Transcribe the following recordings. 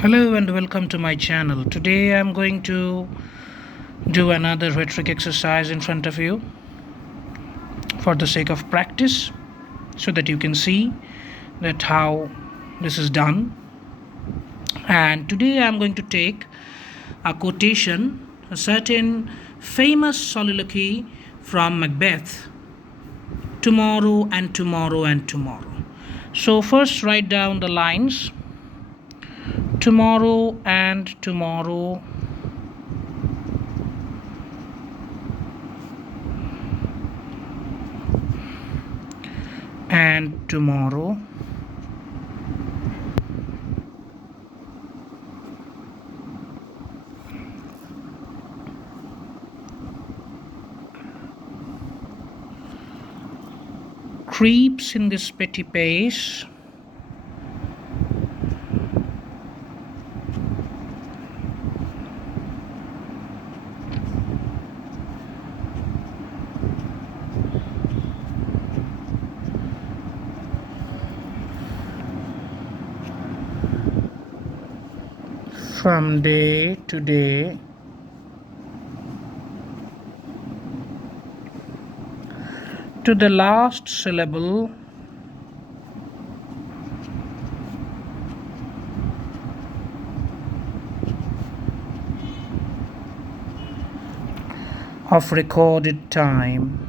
Hello and welcome to my channel. Today I'm going to do another rhetoric exercise in front of you for the sake of practice so that you can see that how this is done. And today I'm going to take a quotation, a certain famous soliloquy from Macbeth, tomorrow and tomorrow and tomorrow. So first write down the lines, tomorrow and tomorrow and tomorrow. Creeps in this petty pace, from day to day, to the last syllable of recorded time.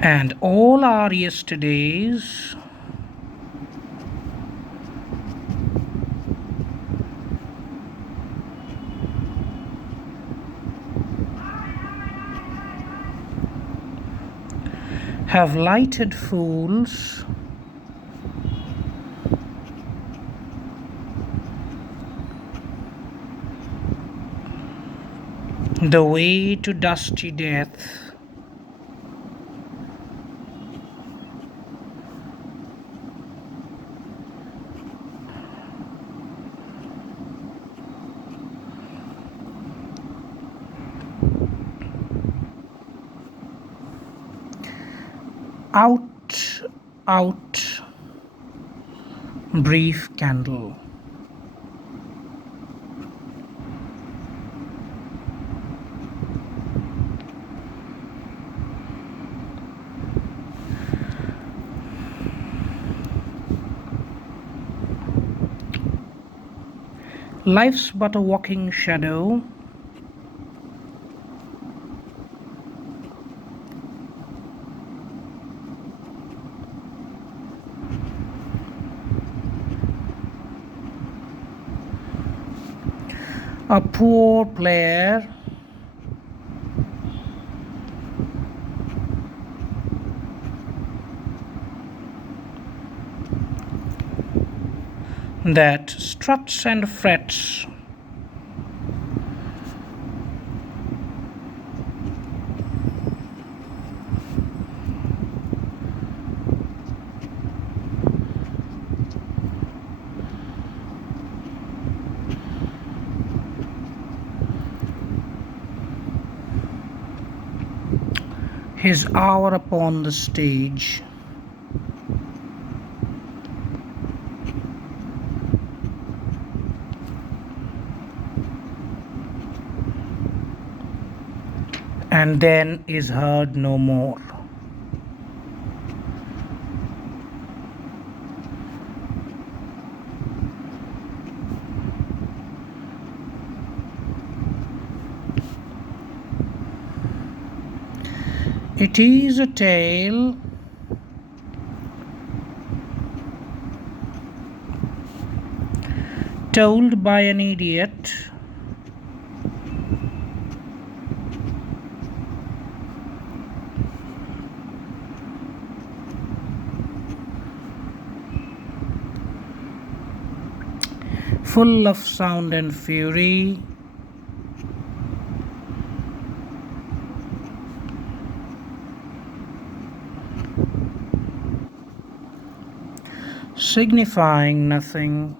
And all our yesterdays have lighted fools the way to dusty death. Out, out, brief candle. Life's but a walking shadow, a poor player that struts and frets, his hour upon the stage. And then is heard no more. It is a tale told by an idiot full of sound and fury, signifying nothing,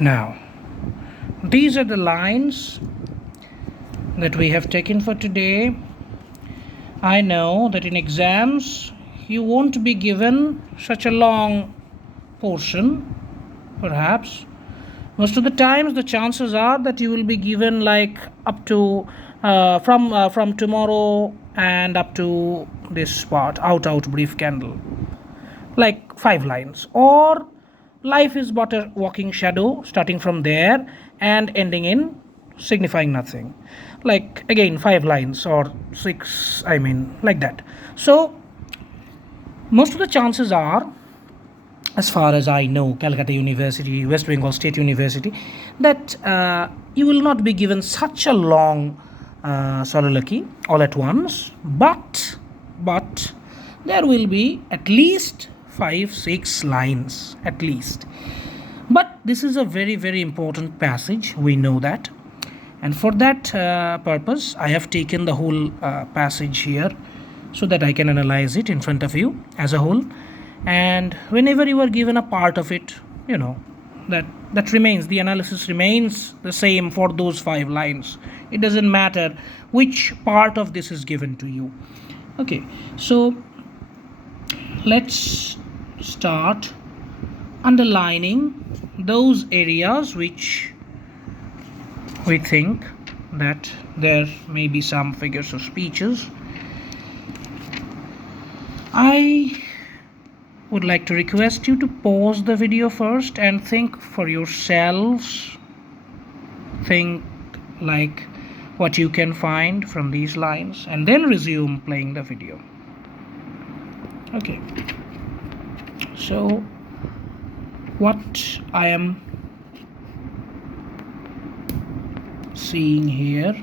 Now, these are the lines that we have taken for today. I know that in exams you won't be given such a long portion, perhaps. Most of the times, the chances are that you will be given like up to from tomorrow and up to this part, out brief candle, like 5 lines, or life is but a walking shadow, starting from there and ending in signifying nothing, like again 5 lines or 6, I mean, like that. So most of the chances are, as far as I know, Calcutta University, West Bengal State University, that you will not be given such a long soliloquy all at once, but there will be at least 5 6 lines at least. But this is a very very important passage. We know that, and for that purpose, I have taken the whole passage here so that I can analyze it in front of you as a whole. And whenever you are given a part of it, you know, that remains, the analysis remains the same for those 5 lines. It doesn't matter which part of this is given to you. Okay, so let's start underlining those areas which we think that there may be some figures of speeches. I would like to request you to pause the video first and think for yourselves. Think like what you can find from these lines, and then resume playing the video. Okay, so what I am seeing here,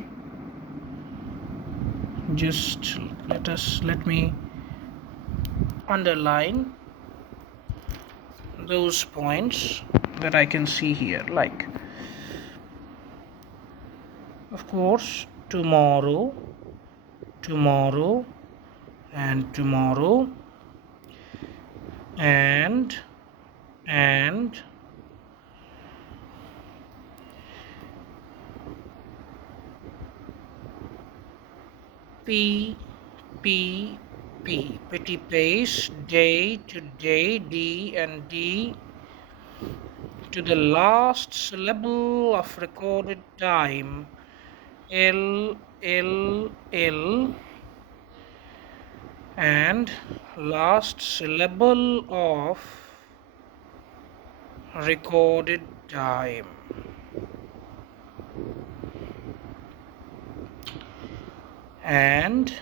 just let me underline those points that I can see here, like, of course, tomorrow, and tomorrow, and p petty pace, day to day, d and d, to the last syllable of recorded time, l, and last syllable of recorded time. And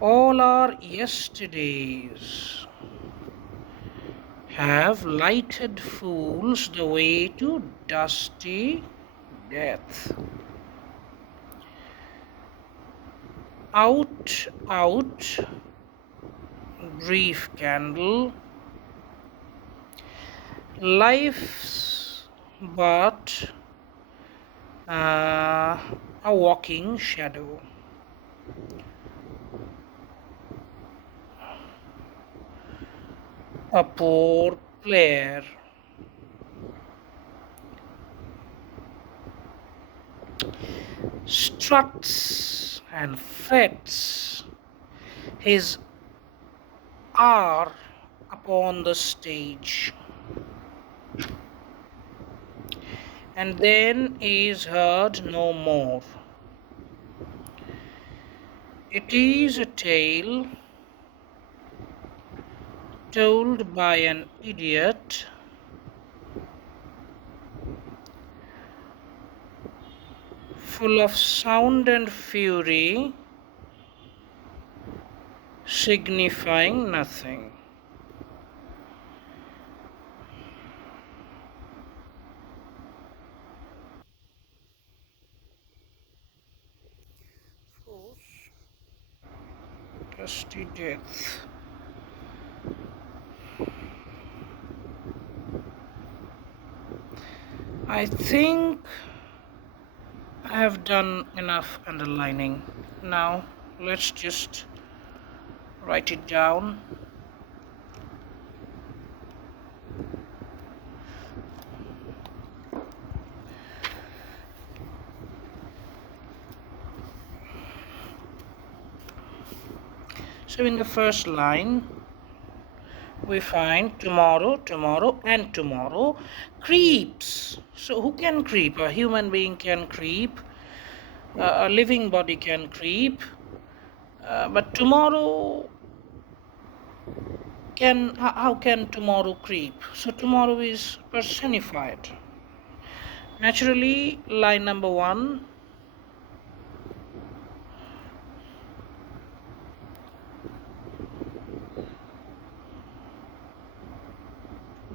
all our yesterdays have lighted fools the way to dusty death. Out, brief candle, life's but a walking shadow. A poor player. Struts and frets his hour upon the stage, and then is heard no more. It is a tale told by an idiot, full of sound and fury, signifying nothing. Dusty death. I think I have done enough underlining. Now let's just write it down. So in the first line, we find tomorrow, tomorrow, and tomorrow creeps. So who can creep? A human being can creep, a living body can creep, but tomorrow can, how can tomorrow creep? So tomorrow is personified. Naturally, line number 1,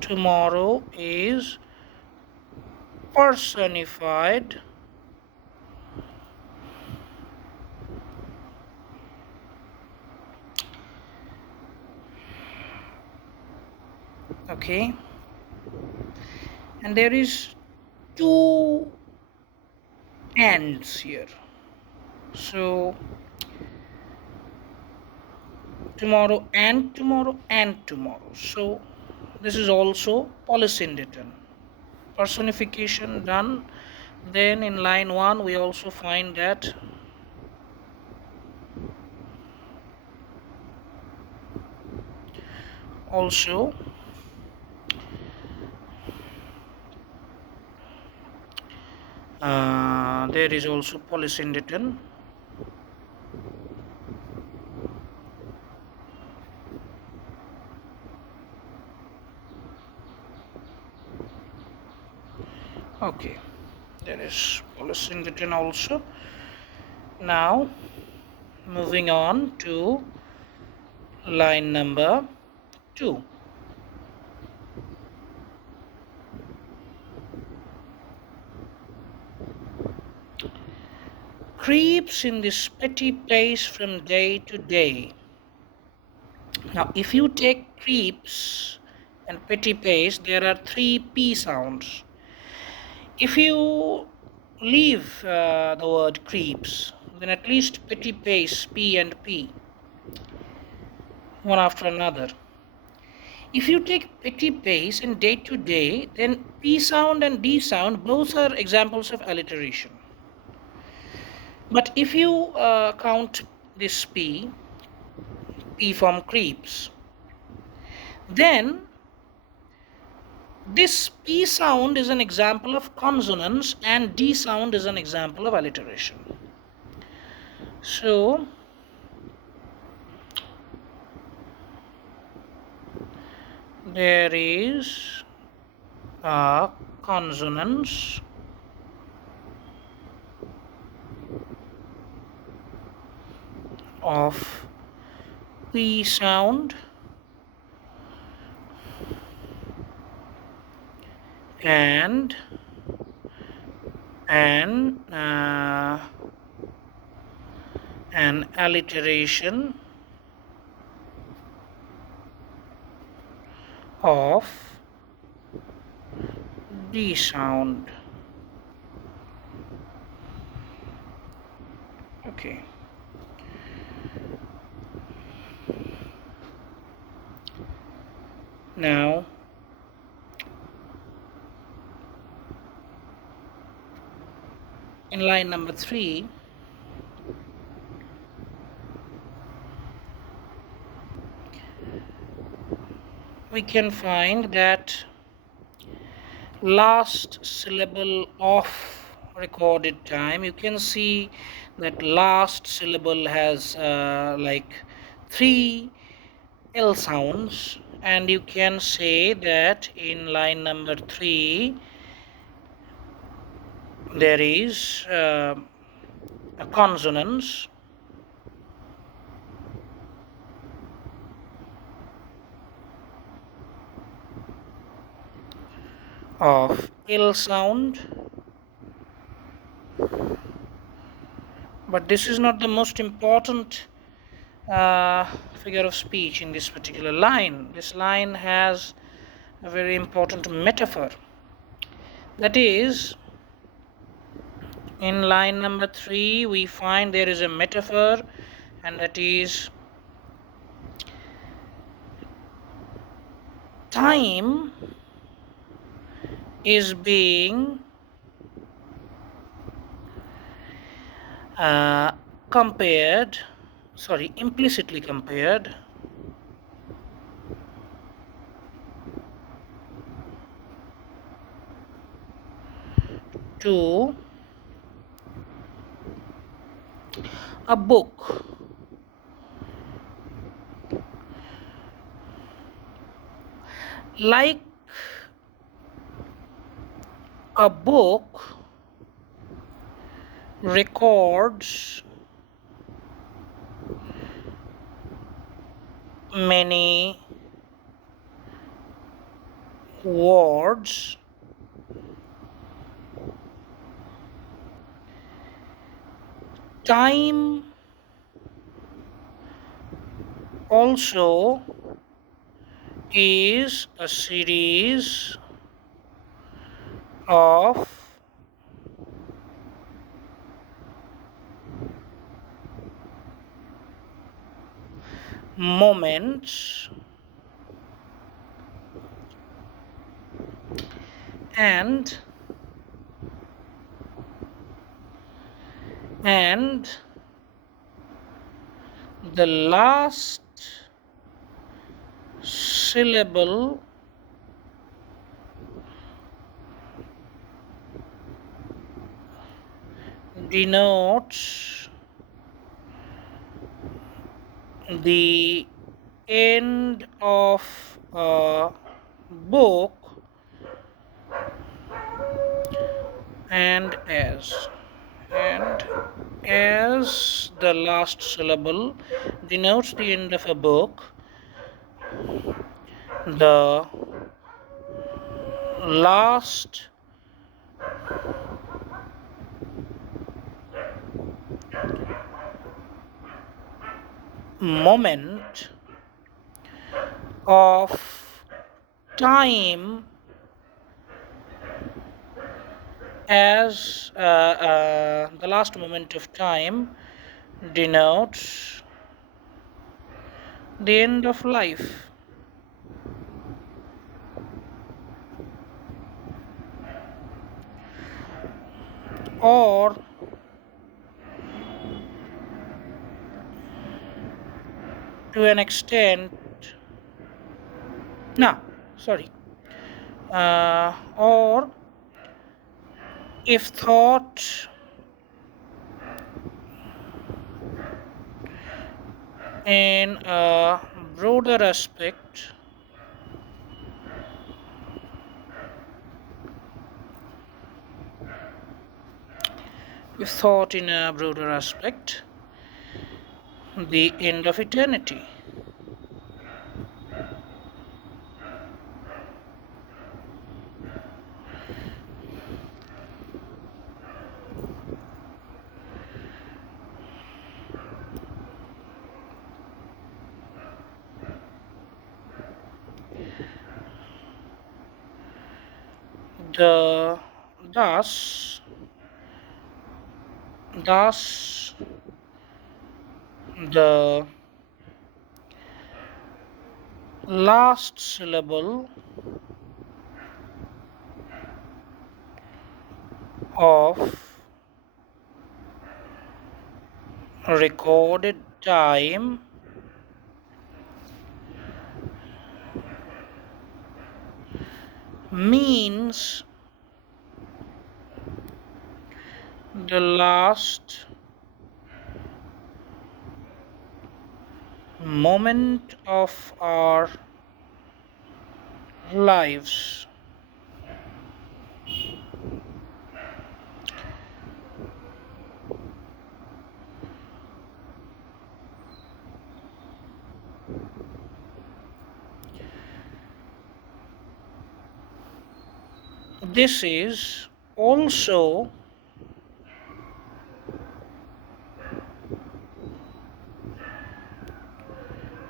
tomorrow is personified. Okay, and there is 2 ends here. So tomorrow and tomorrow and tomorrow. So this is also polysyndeton. Personification done. Then in line 1 we also find that also there is also polysyndeton. Okay, there is polysyndeton also. Now moving on to line number 2. Creeps in this petty pace from day to day. Now if you take creeps and petty pace, there are 3 P sounds. If you leave the word creeps, then at least petty pace, P and P, one after another. If you take petty pace and day to day, then P sound and D sound both are examples of alliteration. But if you count this P form creeps, then this P sound is an example of consonance and D sound is an example of alliteration. So there is a consonance of P sound and an alliteration of D sound. Okay. Now in line number 3, we can find that last syllable of recorded time, you can see that last syllable has like 3 L sounds, and you can say that in line number 3 there is a consonance of L sound, but this is not the most important figure of speech in this particular line. This line has a very important metaphor. That is, in line number 3 we find there is a metaphor, and that is time is being compared implicitly compared to a book. Like a book records many words, time also is a series of moments and the last syllable denotes the end of a book, and as the last syllable denotes the end of a book, the last moment of time as the last moment of time denotes the end of life. Or to an extent, no, sorry, or if thought in a broader aspect, the end of eternity. The thus thus the last syllable of recorded time means the last moment of our lives. This is also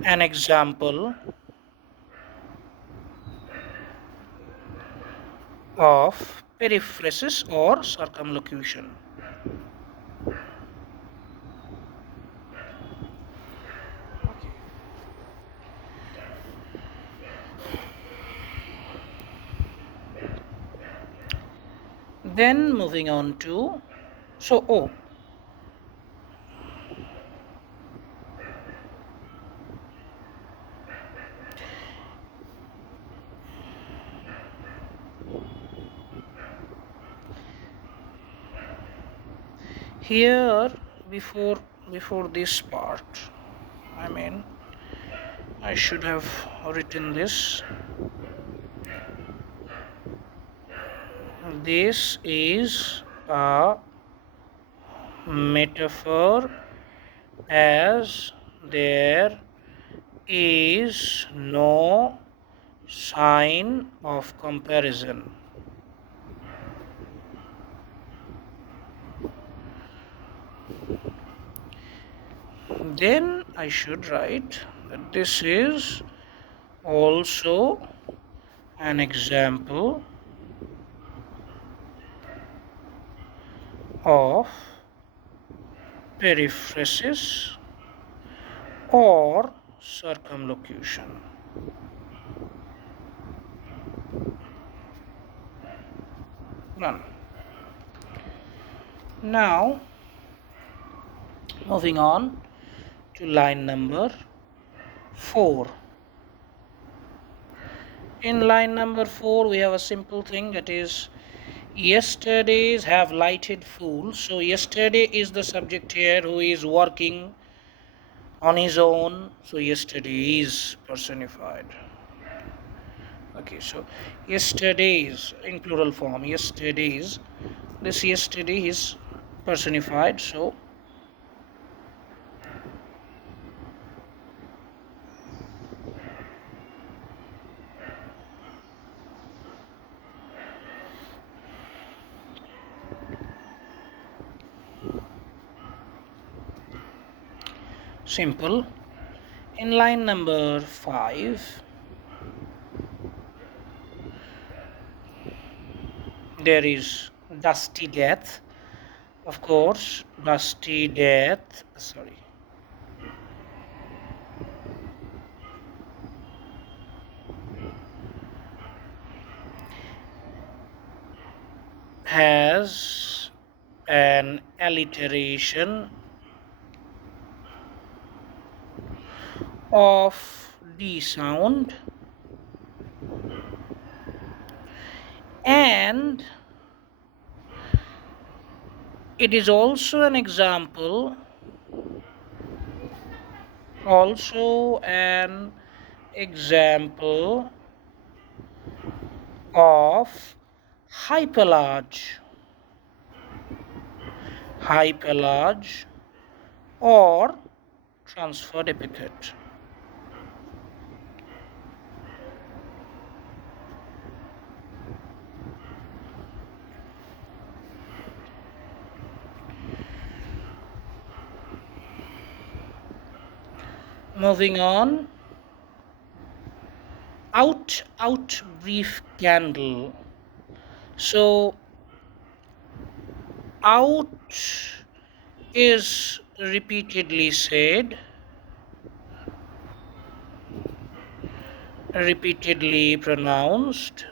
an example of periphrasis or circumlocution. Then moving on to Here, before this part, I mean, I should have written this. This is a metaphor, as there is no sign of comparison. Then I should write that this is also an example of periphrasis or circumlocution. None. Now, moving on to line number 4. In line number 4, we have a simple thing, that is, yesterdays have lighted fools. So yesterday is the subject here, who is working on his own. So yesterday is personified. Okay, so yesterdays in plural form, yesterdays. This yesterday is personified. So simple. In line number 5, there is dusty death. Of course, dusty death, has an alliteration of D sound, and it is also an example of hyperlarge or transferred epithet. Moving on, out brief candle. So out is repeatedly said, repeatedly pronounced,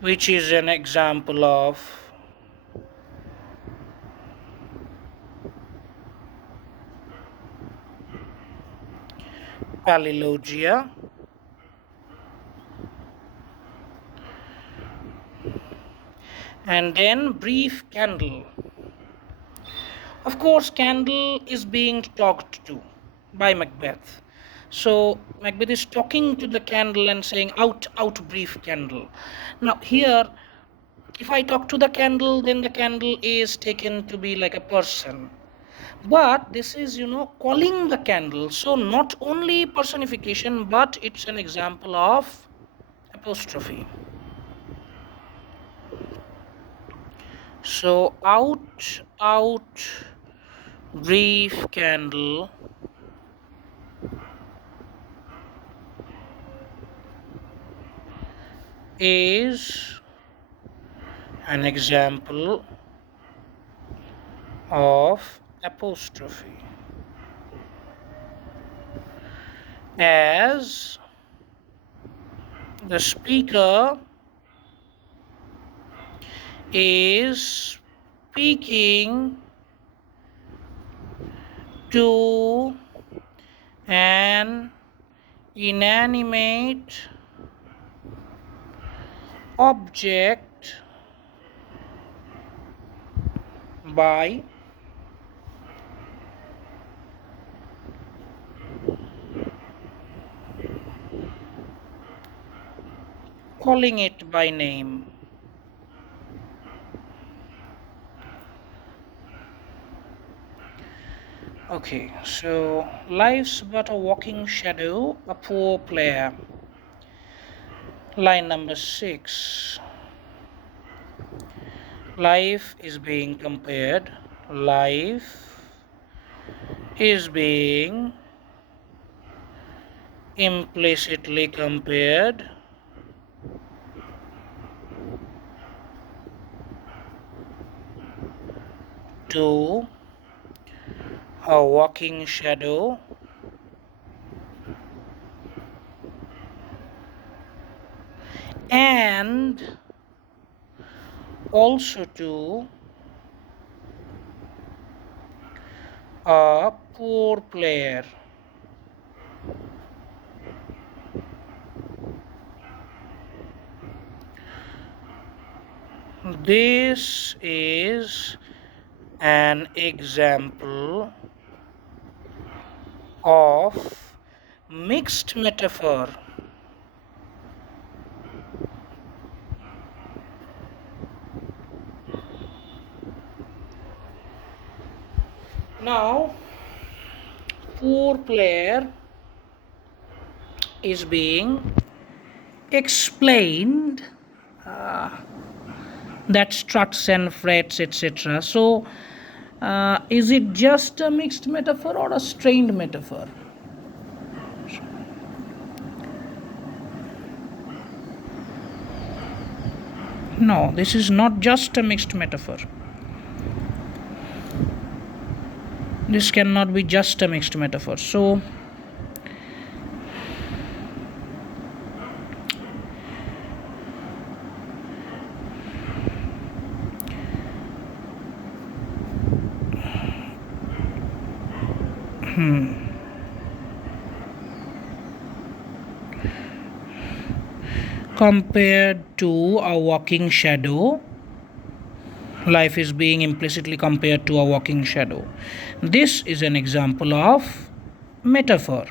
which is an example of Palilogia. And then brief candle. Of course, candle is being talked to by Macbeth. So Macbeth is talking to the candle and saying, out, brief candle. Now here, if I talk to the candle, then the candle is taken to be like a person. But this is, calling the candle. So not only personification, but it's an example of apostrophe. So out, brief candle is an example of apostrophe, as the speaker is speaking to an inanimate object by calling it by name. Okay, so life's but a walking shadow, a poor player. Line number 6. Life is being compared. Life is being implicitly compared to a walking shadow and also to a poor player. This is an example of mixed metaphor. Now, poor player is being explained, that struts and frets, etc. So, is it just a mixed metaphor or a strained metaphor? No, this is not just a mixed metaphor. This cannot be just a mixed metaphor. So, compared to a walking shadow, life is being implicitly compared to a walking shadow. This is an example of metaphor.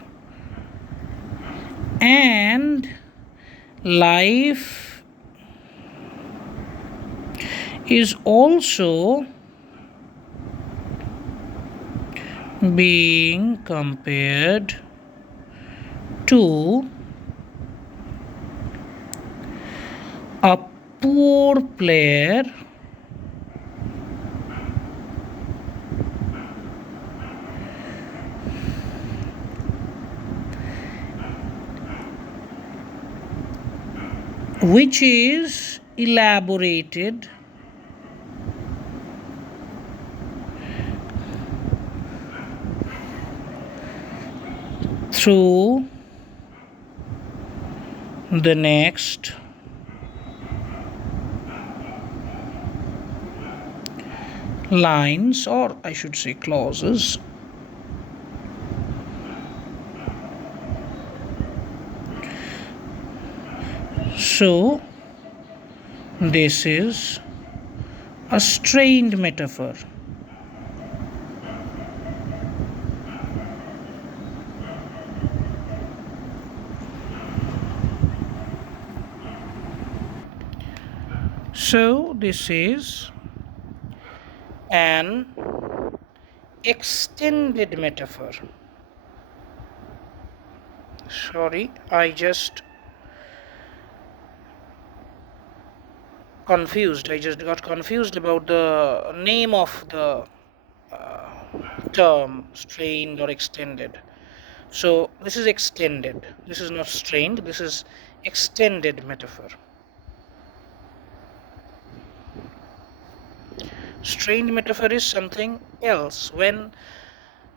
And life is also being compared to a poor player which is elaborated through the next lines, or I should say clauses. So, this is a strained metaphor. So, this is an extended metaphor. Sorry, I just got confused about the name of the term, strained or extended. So this is extended. This is not strained. This is extended metaphor. Strained metaphor is something else. When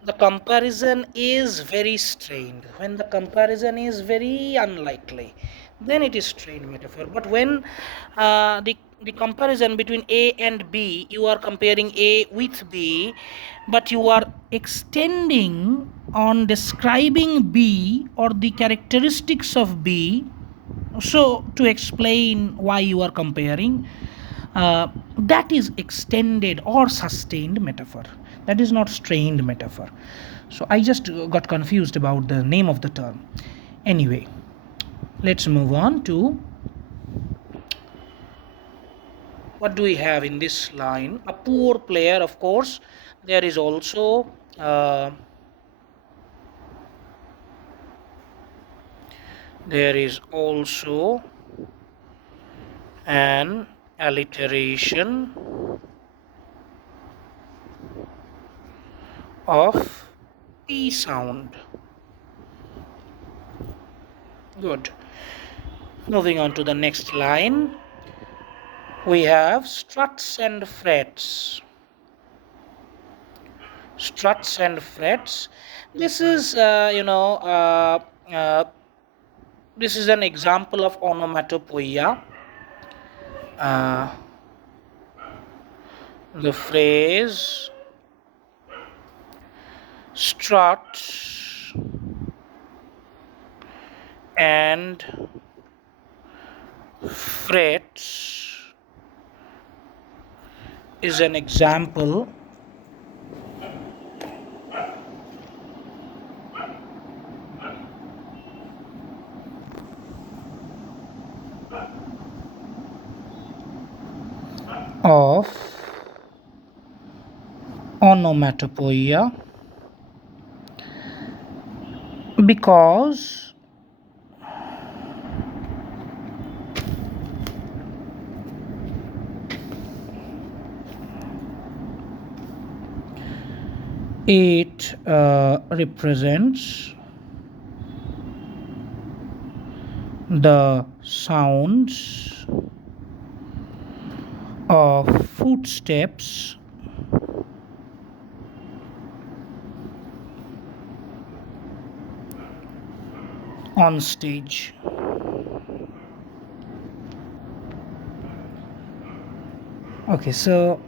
the comparison is very strained, when the comparison is very unlikely, then it is strained metaphor. But when the comparison between A and B, you are comparing A with B, but you are extending on describing B or the characteristics of B, so to explain why you are comparing, That is extended or sustained metaphor. That is not strained metaphor. So I just got confused about the name of the term. Anyway, let's move on to what do we have in this line. A poor player, of course. There is also uh, there is also an alliteration of P sound. Good. Moving on to the next line, we have struts and frets. Struts and frets. This is, this is an example of onomatopoeia. Uh, the phrase strut and frets is an example of onomatopoeia because it represents the sounds of footsteps on stage. Okay, so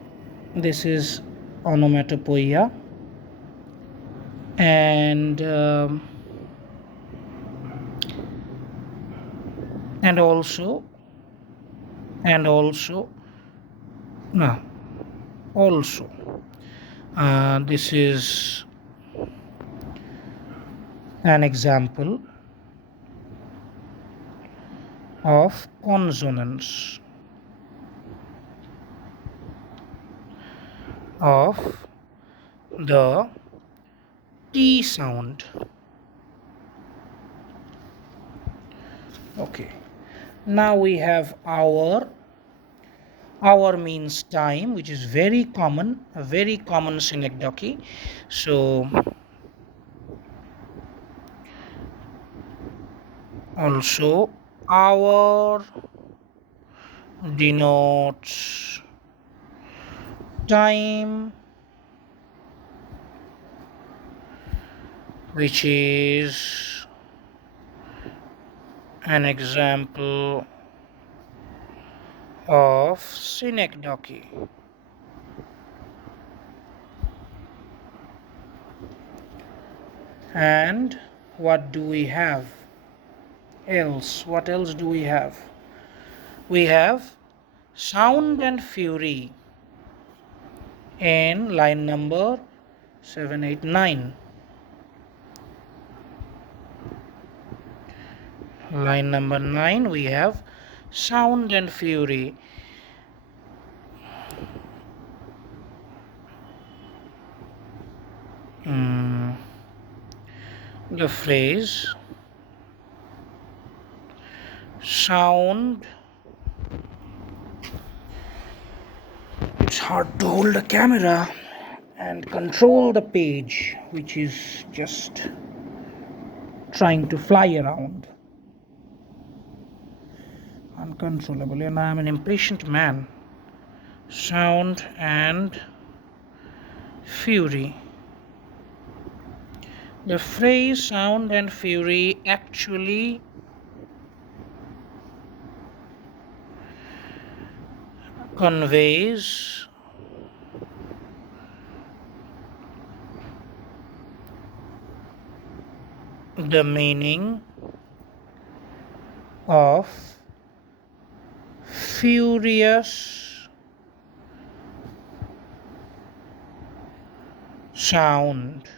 this is onomatopoeia, and and also and also no also this is an example of consonants of the T sound. Okay, now we have hour means time, which is very common, a very common synecdoche. So also hour denotes time, which is an example of synecdoche. And what do we have else? What else do we have? We have sound and fury in line number 789. Line number 9, we have sound and fury. The phrase sound, it's hard to hold a camera and control the page, which is just trying to fly around uncontrollably, and I am an impatient man. Sound and fury. The phrase sound and fury actually conveys the meaning of furious sound.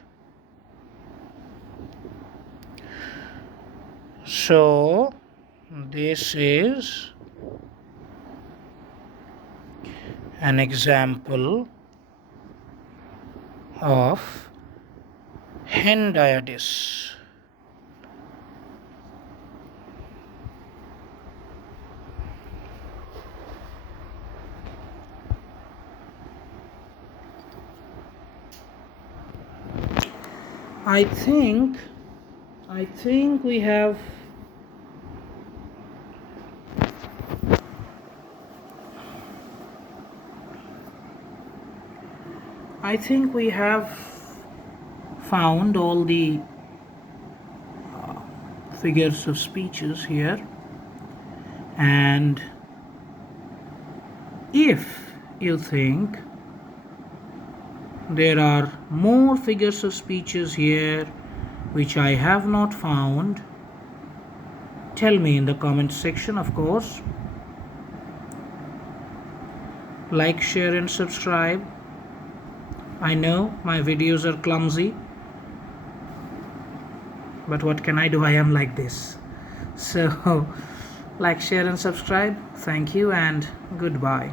So this is an example of hendiadys. I think we have found all the figures of speeches here, and if you think there are more figures of speeches here which I have not found, tell me in the comment section, of course. Like, share and subscribe. I know my videos are clumsy, but what can I do? I am like this. So like, share and subscribe. Thank you and goodbye.